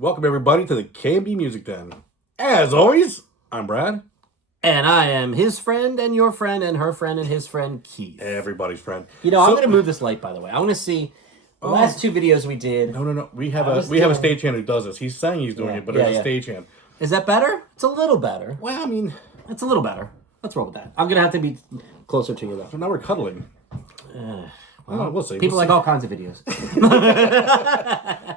Welcome everybody to the K&B Music Den. As always, I'm Brad. And I am his friend and your friend and her friend and his friend, Keith. Everybody's friend. You know, I'm going to move this light, by the way. I want to see the last two videos we did. No. We have a stagehand who does this. He's saying he's doing it, but there's a stagehand. Is that better? It's a little better. Well, I mean... It's a little better. Let's roll with that. I'm going to have to be closer to you, though. So now we're cuddling. We'll see. People like all kinds of videos.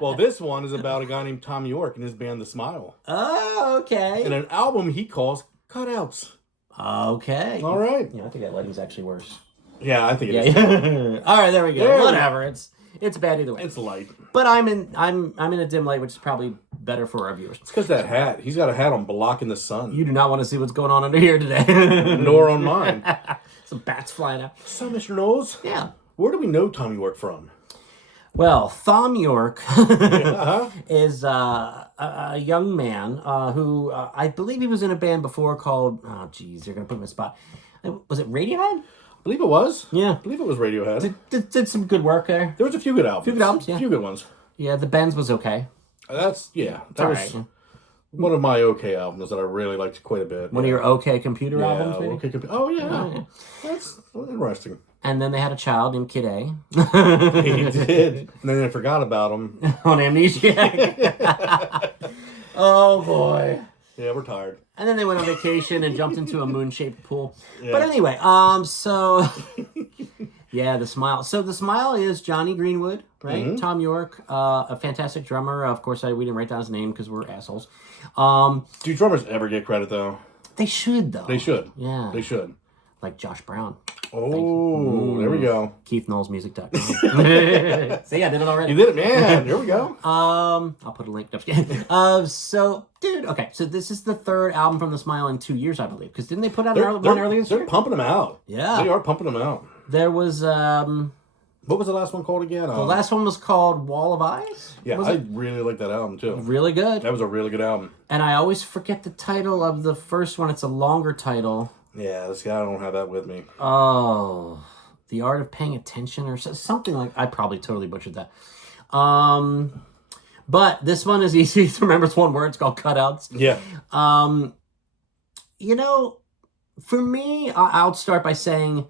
Well, this one is about a guy named Tom York and his band The Smile. Oh, okay. And an album he calls Cutouts. Okay. All right. Yeah, I think that lighting's actually worse. Yeah, I think it is. All right, there we go. Whatever. It's bad either way. It's light. But I'm in a dim light, which is probably better for our viewers. It's because that hat. He's got a hat on blocking the sun. You do not want to see what's going on under here today. Nor on mine. Some bats flying out. So, Mr. Knowles. Yeah. Where do we know Tom York from? Well, Thom York is a young man who I believe he was in a band before called, oh, geez, you're going to put him in a spot. Was it Radiohead? I believe it was. Yeah. I believe it was Radiohead. Did some good work there. There was a few good albums. Yeah. A few good ones. Yeah, the Benz was okay. That was one of my okay albums that I really liked quite a bit. One of your okay computer albums, maybe? Okay Oh, yeah. That's interesting. And then they had a child named Kid A. He did. And then they forgot about him. On Amnesiac. Oh, boy. Yeah, we're tired. And then they went on vacation and jumped into a moon-shaped pool. Yeah. But anyway, so... Yeah, The Smile. So The Smile is Johnny Greenwood, right? Mm-hmm. Tom York, a fantastic drummer. Of course, we didn't write down his name because we're assholes. Do drummers ever get credit, though? They should, though. They should. Yeah. They should. Like Josh Brown. Oh, there we go. KeithKnowlesMusic.com. See, I did it already. You did it, man. There we go. I'll put a link. So, dude, okay. So this is the third album from The Smile in 2 years, I believe. Because didn't they put out one earlier this year? They're pumping them out. Yeah. They are pumping them out. There was... what was the last one called again? The last one was called Wall of Eyes. Yeah, I really like that album, too. Really good. That was a really good album. And I always forget the title of the first one. It's a longer title. Yeah, I don't have that with me. Oh, The Art of Paying Attention or something like... I probably totally butchered that. But this one is easy to remember. It's one word. It's called Cutouts. Yeah. You know, for me, I'll start by saying...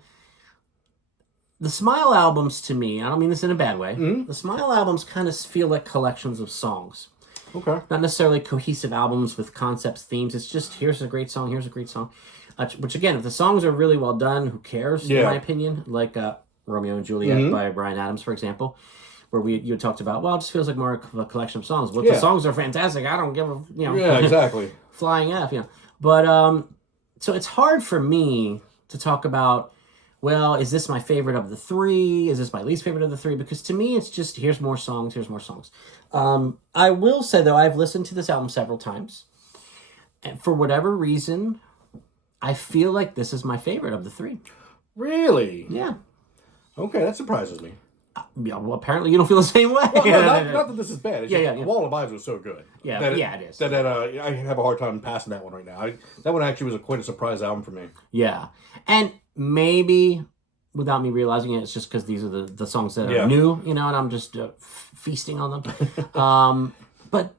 The Smile albums, to me, I don't mean this in a bad way, the Smile albums kind of feel like collections of songs. Okay. Not necessarily cohesive albums with concepts, themes. It's just, here's a great song, here's a great song. Which, again, if the songs are really well done, who cares, in my opinion? Like Romeo and Juliet by Bryan Adams, for example, where you talked about, well, it just feels like more of a collection of songs. Well, if the songs are fantastic, I don't give a, Yeah, exactly. flying F, But, so it's hard for me to talk about, well, is this my favorite of the three? Is this my least favorite of the three? Because to me, it's just, here's more songs. I will say, though, I've listened to this album several times. And for whatever reason, I feel like this is my favorite of the three. Really? Yeah. Okay, that surprises me. Yeah, well, apparently you don't feel the same way. Well, no, not that this is bad. It's Yeah. Wall of Eyes was so good. Yeah, it is. That I have a hard time passing that one right now. That one actually was quite a surprise album for me. Yeah. And maybe, without me realizing it, it's just because these are the songs that are new, and I'm just feasting on them. But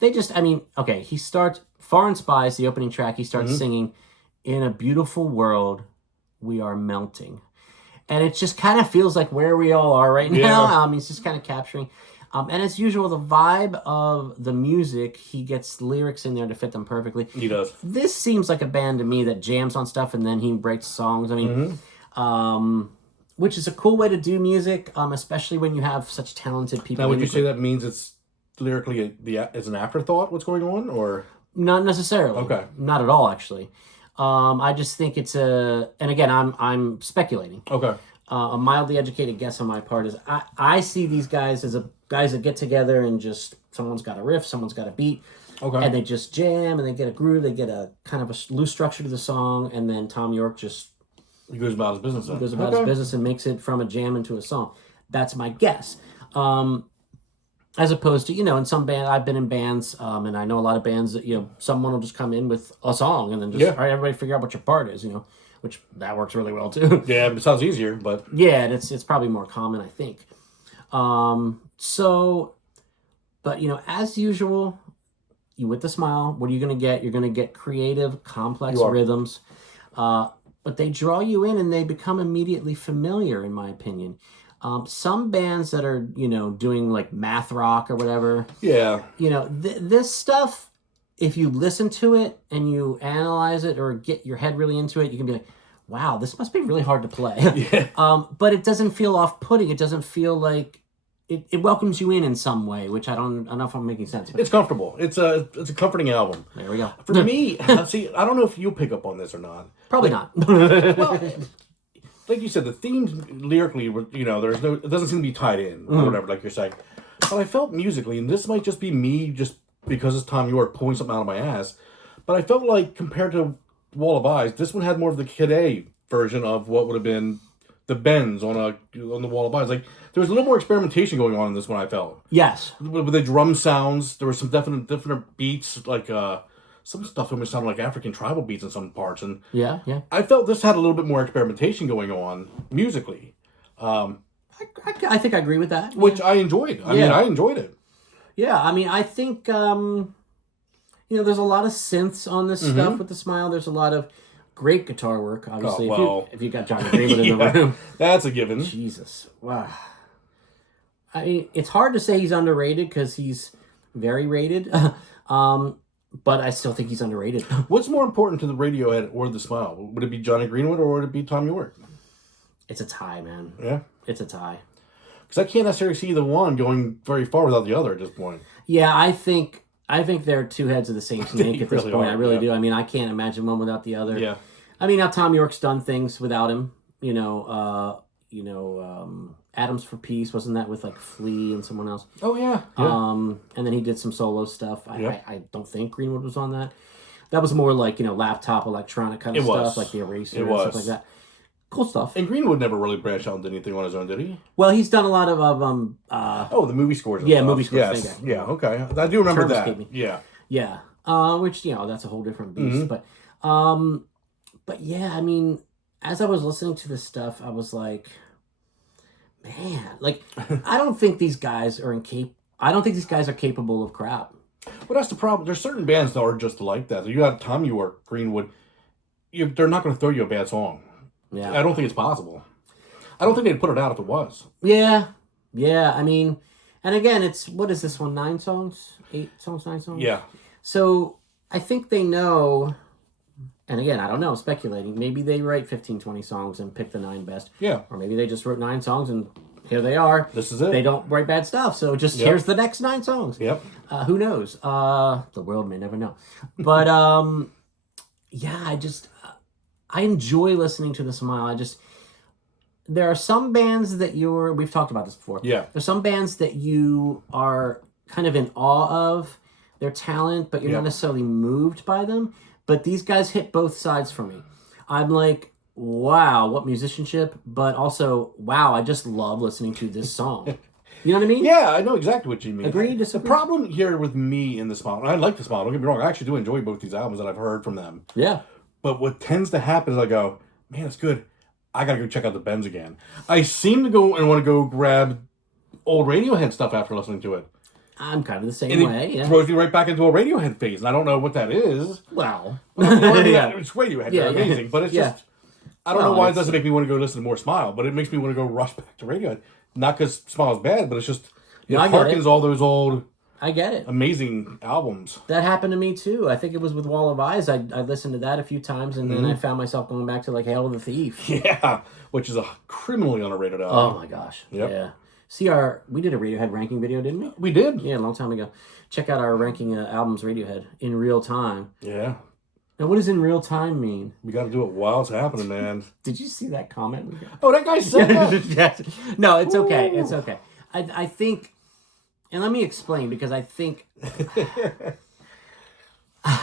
they just, okay, he starts, Foreign Spies, the opening track, he starts singing, "In a beautiful world, we are melting." And it just kind of feels like where we all are right now. He's just kind of capturing. And as usual, the vibe of the music, he gets lyrics in there to fit them perfectly. He does. This seems like a band to me that jams on stuff and then he breaks songs. Which is a cool way to do music, especially when you have such talented people. Now, would you say that means it's lyrically it's an afterthought, what's going on, or? Not necessarily. Okay. Not at all, actually. I just think it's and again, I'm speculating. Okay. A mildly educated guess on my part is I see these guys as guys that get together and just someone's got a riff, someone's got a beat, and they just jam and they get a groove, they get a kind of a loose structure to the song, and then Tom York just goes about his business. Goes about his business and makes it from a jam into a song. That's my guess. As opposed to, in some band, I've been in bands, and I know a lot of bands that, someone will just come in with a song and then just, all right, everybody figure out what your part is, which that works really well too. Yeah, it sounds easier, but... Yeah, it's probably more common, I think. So But, as usual, you with the smile, what are you going to get? You're going to get creative, complex rhythms. But they draw you in and they become immediately familiar, in my opinion. Some bands that are, doing like math rock or whatever. Yeah. This stuff, if you listen to it and you analyze it or get your head really into it, you can be like, wow, this must be really hard to play. Yeah. But it doesn't feel off-putting. It doesn't feel like it welcomes you in some way, which I don't know if I'm making sense. But It's comfortable. It's a comforting album. there we go. For me, see, I don't know if you'll pick up on this or not. Probably not. Well, like you said, the themes lyrically, it doesn't seem to be tied in or whatever, like you're saying. But I felt musically, and this might just be me, just because it's Tom York pulling something out of my ass. But I felt like compared to Wall of Eyes, this one had more of the Kid A version of what would have been the bends on the Wall of Eyes. Like there was a little more experimentation going on in this one. I felt Yes. with the drum sounds. There were some different beats, like some stuff almost sounded like African tribal beats in some parts, and Yeah. I felt this had a little bit more experimentation going on musically, I think I agree with that. which I enjoyed. I mean, I enjoyed it. Yeah, I mean, I think, there's a lot of synths on this stuff with the smile. There's a lot of great guitar work, obviously. If you got Johnny Greenwood in the room. That's a given. Jesus. Wow. I mean, it's hard to say he's underrated because he's very rated. But I still think he's underrated. What's more important to the Radiohead or the Smile? Would it be Johnny Greenwood or would it be Tom York? It's a tie, man. Yeah? It's a tie. Because I can't necessarily see the one going very far without the other at this point. Yeah, I think they're two heads of the same snake at this really point. are, I really do. I mean, I can't imagine one without the other. Yeah. I mean, now Tom York's done things without him. Atoms for Peace, wasn't that with like Flea and someone else? Oh, yeah. And then he did some solo stuff. I don't think Greenwood was on that. That was more like, laptop electronic kind of stuff, like the Eraser and stuff like that. Cool stuff. And Greenwood never really branched out and did anything on his own, did he? Well, he's done a lot of the movie scores. And yeah, stuff. movie scores. Yes. Yeah. Okay. I do remember that. Yeah. Yeah. Which that's a whole different beast. But yeah, I mean, as I was listening to this stuff, I was like, man, like I don't think these guys are capable of crap. Well, that's the problem. There's certain bands that are just like that. You got Tom York, Greenwood. They're not going to throw you a bad song. Yeah. I don't think it's possible. I don't think they'd put it out if it was. Yeah. Yeah. I mean, and again, what is this one? 9 songs? 8 songs? 9 songs? Yeah. So I think they know, and again, I don't know, speculating. Maybe they write 15, 20 songs and pick the 9 best. Yeah. Or maybe they just wrote 9 songs and here they are. This is it. They don't write bad stuff, so just here's the next 9 songs. Yep. Who knows? The world may never know. But yeah, I enjoy listening to The Smile. There are some bands that we've talked about this before. Yeah. There's some bands that you are kind of in awe of their talent, but you're not necessarily moved by them. But these guys hit both sides for me. I'm like, wow, what musicianship, but also, wow, I just love listening to this song. You know what I mean? Yeah, I know exactly what you mean. Agreed? The problem here with me in The Smile, and I like The Smile, don't get me wrong, I actually do enjoy both these albums that I've heard from them. Yeah. But what tends to happen is I go, man, it's good. I gotta go check out the Bends again. I seem to go and want to go grab old Radiohead stuff after listening to it. I'm kind of the same And way. it Yeah. throws me right back into a Radiohead phase, and I don't know what that is. Well, It's Radiohead, Yeah, they're yeah. amazing, but it's Yeah. just, I don't know why it doesn't make me want to go listen to more Smile, but it makes me want to go rush back to Radiohead. Not because Smile's bad, but it's just, it I get harkens it. all those old, I get it. amazing albums. That happened to me too. I think it was with Wall of Eyes. I listened to that a few times, and then I found myself going back to like Hail to the Thief. Yeah, which is a criminally underrated Oh album. my gosh. Yep. Yeah. See, we did a Radiohead ranking video, didn't we? We did. Yeah, a long time ago. Check out our ranking albums Radiohead in real time. Yeah. Now, what does in real time mean? We got to do it while it's happening, man. Did you see that comment we got? Oh, that guy said that. Yes. No, it's okay. It's okay. I think, and let me explain because I think,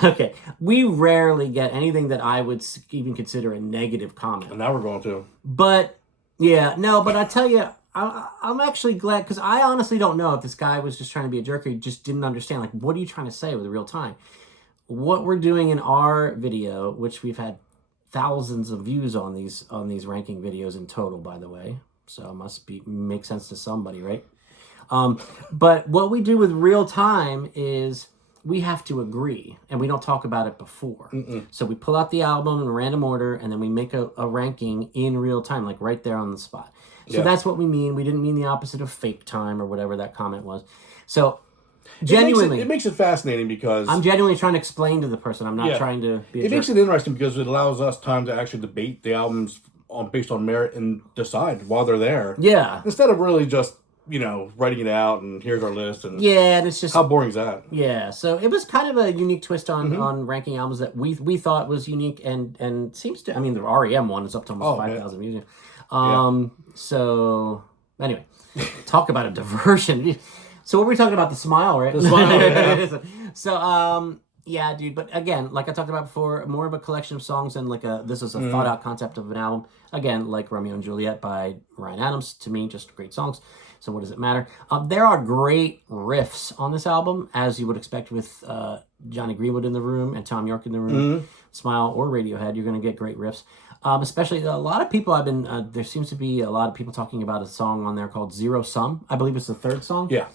okay, we rarely get anything that I would even consider a negative comment. And now we're going to. But, yeah, no, but I tell you, I'm actually glad because I honestly don't know if this guy was just trying to be a jerk or he just didn't understand. Like, what are you trying to say with real time? What we're doing in our video, which we've had thousands of views on these ranking videos in total, by the way, so it must make sense to somebody, right? But what we do with Real Time is we have to agree, and we don't talk about it before. So we pull out the album in a random order, and then we make a ranking in real time, like right there on the spot. So that's what we mean. We didn't mean the opposite of fake time or whatever that comment was. So genuinely, it makes it fascinating because I'm genuinely trying to explain to the person. I'm not trying to be a It makes it interesting because it allows us time to actually debate the albums based on merit and decide while they're there. Yeah. Instead of really just, writing it out and here's our list. And and it's just... How boring is that? Yeah, so it was kind of a unique twist on ranking albums that we thought was unique and seems to... I mean, the REM one is up to almost 5,000 music. So, anyway, talk about a diversion. So what were we talking about? The Smile, right? The Smile, yeah. So, yeah, dude. But again, like I talked about before, more of a collection of songs and this is a thought out concept of an album. Again, like Romeo and Juliet by Ryan Adams. To me, just great songs. So what does it matter? There are great riffs on this album, as you would expect with Johnny Greenwood in the room and Tom York in the room. Smile or Radiohead, you're going to get great riffs. Especially a lot of people there seems to be a lot of people talking about a song on there called Zero Sum. I believe it's the third song. Yeah.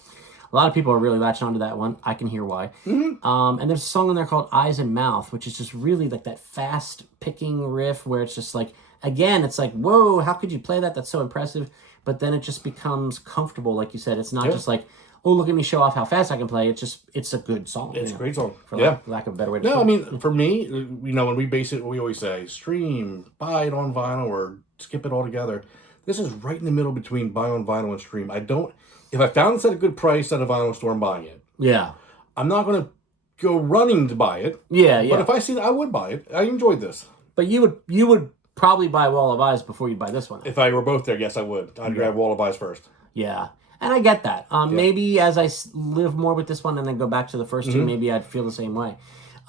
A lot of people are really latching onto that one. I can hear why. And there's a song on there called Eyes and Mouth, which is just really like that fast picking riff where it's just like, again, it's like, whoa, how could you play that? That's so impressive. But then it just becomes comfortable, like you said. It's not just like, oh, look at me show off how fast I can play. It's a good song. It's a great song. For lack of a better way to put it. No, I mean, for me, when we base it, we always say stream, buy it on vinyl, or skip it altogether. This is right in the middle between buy on vinyl and stream. If I found this at a good price at a vinyl store, I'm buying it. Yeah. I'm not going to go running to buy it. Yeah. But if I see it, I would buy it. I enjoyed this. But you would probably buy Wall of Eyes before you'd buy this one. If I were both there, yes, I would. I'd grab Wall of Eyes first. Yeah. And I get that. Maybe as I live more with this one and then go back to the first two, maybe I'd feel the same way.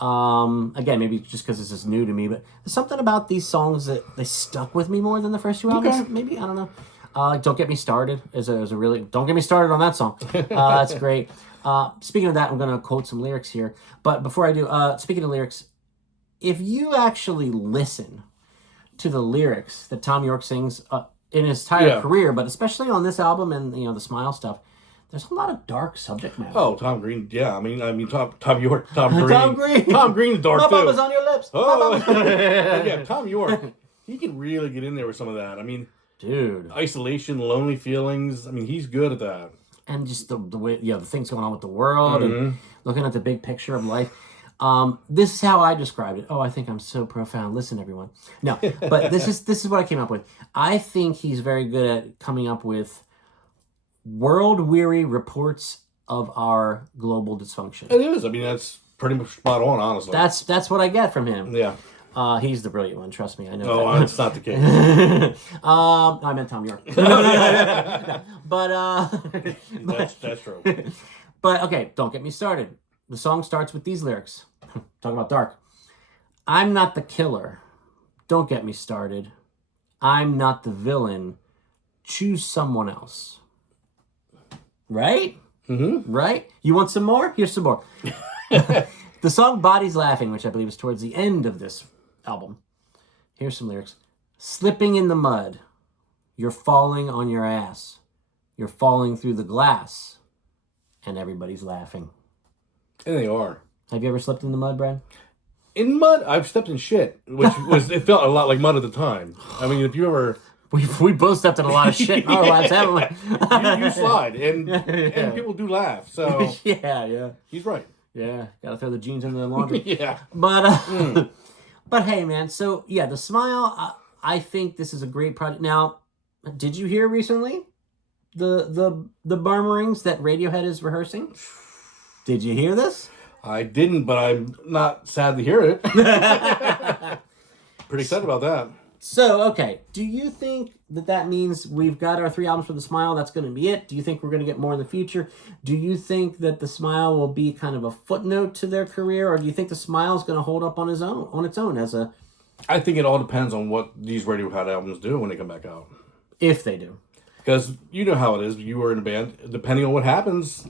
Again, maybe just because this is new to me, but there's something about these songs that they stuck with me more than the first two albums. Okay. Maybe, I don't know. Don't Get Me Started is a really... Don't get me started on that song. That's great. Speaking of that, I'm going to quote some lyrics here. But before I do, speaking of lyrics, if you actually listen to the lyrics that Tom York sings in his entire career, but especially on this album and the Smile stuff, there's a lot of dark subject matter. Oh, Tom Green, yeah. I mean, Tom York, Tom Green. Tom Green. Tom Green's dark too. My bubba's on your lips. Oh, yeah. Tom York, he can really get in there with some of that. I mean, dude, isolation, lonely feelings. I mean, he's good at that. And just the way, the things going on with the world and looking at the big picture of life. This is how I described it. Oh, I think I'm so profound. Listen, everyone. No, but this is what I came up with. I think he's very good at coming up with world-weary reports of our global dysfunction. It is. I mean, that's pretty much spot on, honestly. That's what I get from him. Yeah. He's the brilliant one. Trust me, I know. Oh, that. It's not the case. I meant Tom York. No, but that's true. But okay, don't get me started. The song starts with these lyrics. Talk about dark. I'm not the killer. Don't get me started. I'm not the villain. Choose someone else. Right? Mm-hmm. Right? You want some more? Here's some more. The song Bodies Laughing, which I believe is towards the end of this album. Here's some lyrics. Slipping in the mud. You're falling on your ass. You're falling through the glass. And everybody's laughing. And they are. Have you ever slipped in the mud, Brad? In mud? I've stepped in shit, which it felt a lot like mud at the time. I mean, if you ever... We both stepped in a lot of shit in our lives, haven't we? you slide, and people do laugh, so... Yeah. He's right. Yeah, gotta throw the jeans in the laundry. Yeah. But, but hey, man, so, yeah, The Smile, I think this is a great project. Now, did you hear recently the murmurings that Radiohead is rehearsing? Did you hear this? I didn't, but I'm not sad to hear it. Pretty excited about that. So, okay, do you think that means we've got our 3 albums for The Smile, that's going to be it? Do you think we're going to get more in the future? Do you think that The Smile will be kind of a footnote to their career, or do you think The Smile is going to hold up on its own as a... I think it all depends on what these Radiohead albums do when they come back out. If they do. Because you know how it is. You were in a band. Depending on what happens,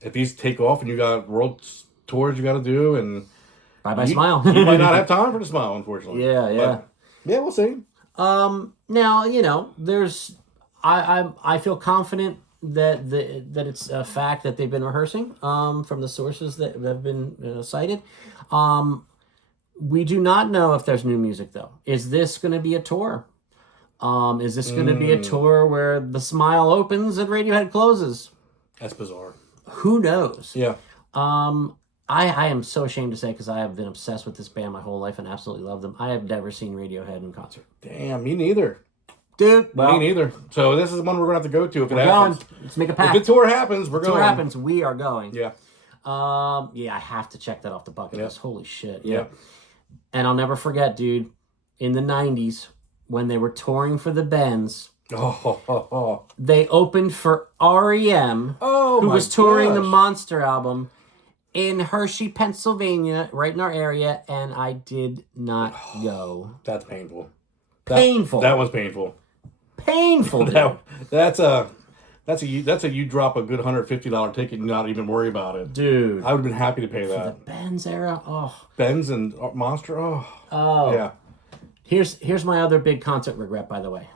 if these take off and you got world tours you got to do, and... Bye-bye Smile. You might not have time for The Smile, unfortunately. Yeah. But, yeah, we'll see. Now, there's... I feel confident that it's a fact that they've been rehearsing from the sources that have been cited. We do not know if there's new music, though. Is this going to be a tour? Is this going to be a tour where the Smile opens and Radiohead closes? That's bizarre. Who knows? Yeah. I am so ashamed to say, because I have been obsessed with this band my whole life and absolutely love them. I have never seen Radiohead in concert. Damn, me neither. Dude, me neither. So this is the one we're going to have to go to if it happens. Let's make a pact. If the tour happens, we're going. If the tour happens, we are going. Yeah. Yeah, I have to check that off the bucket list. Holy shit. Yeah. And I'll never forget, dude, in the 90s, when they were touring for the Bends, they opened for REM, who was touring the Monster album in Hershey, Pennsylvania, right in our area, and I did not go. That's painful. Painful. That was painful. Painful, dude. That's a you drop a good $150 ticket and not even worry about it. Dude. I would have been happy to pay that. The Benz era, Benz and Monster, Oh. Yeah. Here's my other big concert regret, by the way.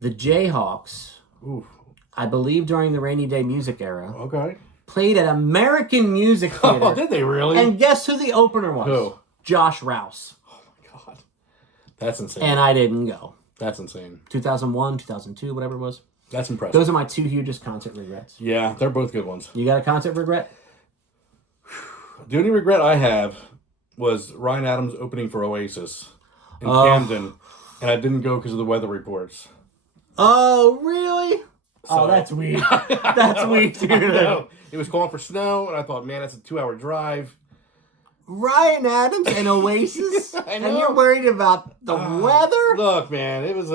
The Jayhawks, I believe during the Rainy Day Music era, played at American Music Theater. Oh, did they really? And guess who the opener was? Who? Josh Rouse. Oh my God. That's insane. And I didn't go. That's insane. 2001, 2002, whatever it was. That's impressive. Those are my two hugest concert regrets. Yeah, they're both good ones. You got a concert regret? The only regret I have was Ryan Adams opening for Oasis in Camden, and I didn't go because of the weather reports. Oh, really? So, that's weird. That's weird, dude. No. It was calling for snow, and I thought, man, that's a 2-hour drive. Ryan Adams and Oasis? I know. And you're worried about the weather? Look, man, it was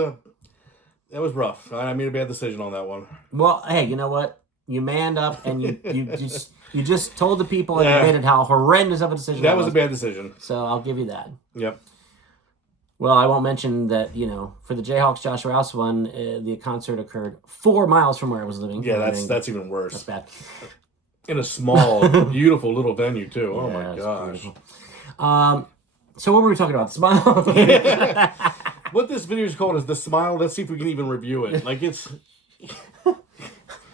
rough. I made a bad decision on that one. Well, hey, you know what? You manned up and you just told the people and admitted how horrendous of a decision that was. A bad decision. So I'll give you that. Yep. Well, I won't mention that, for the Jayhawks Josh Rouse one, the concert occurred 4 miles from where I was living. Yeah, that's even worse. That's bad. In a small, beautiful little venue, too. Oh, my gosh. So what were we talking about? Smile? What this video is called is The Smile. Let's see if we can even review it. Like, it's...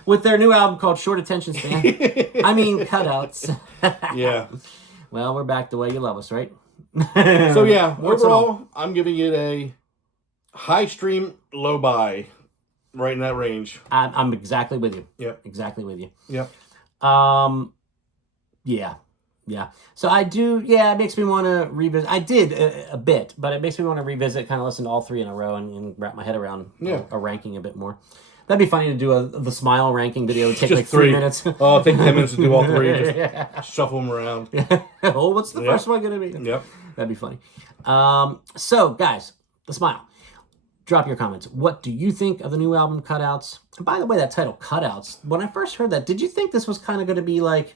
With their new album called Short Attention Span. I mean, Cutouts. Yeah. Well, we're back the way you love us, right? So, yeah, overall, I'm giving it a high stream, low buy. Right in that range. I'm exactly with you. Yep. Exactly with you. Yep. Yeah. So I do, it makes me want to revisit. I did a bit, but it makes me want to revisit, kind of listen to all 3 in a row and wrap my head around a ranking a bit more. That'd be funny to do the Smile ranking video. It would take just like 3 minutes. Oh, take 10 minutes to do all 3. Just shuffle them around. Oh, what's the first one going to be? Yep. That'd be funny. So, guys, The Smile. Drop your comments. What do you think of the new album, Cutouts? And by the way, that title, Cutouts, when I first heard that, did you think this was kind of going to be like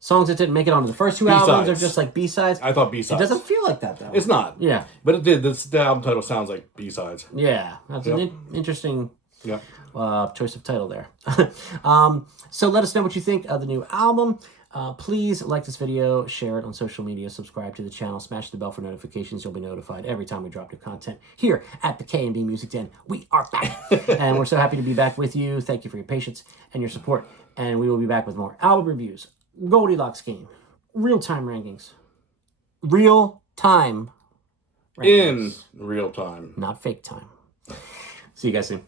songs that didn't make it onto the first 2 albums or just like B-sides? I thought B-sides. It doesn't feel like that, though. It's not. Yeah. But it did. The album title sounds like B-sides. Yeah. That's an interesting choice of title there. So let us know what you think of the new album. Please like this video, share it on social media, subscribe to the channel, smash the bell for notifications. You'll be notified every time we drop new content here at the K&B Music Den. We are back. And we're so happy to be back with you. Thank you for your patience and your support. And we will be back with more album reviews, Goldilocks game, real-time rankings. Real-time rankings. In real time. Not fake time. See you guys soon.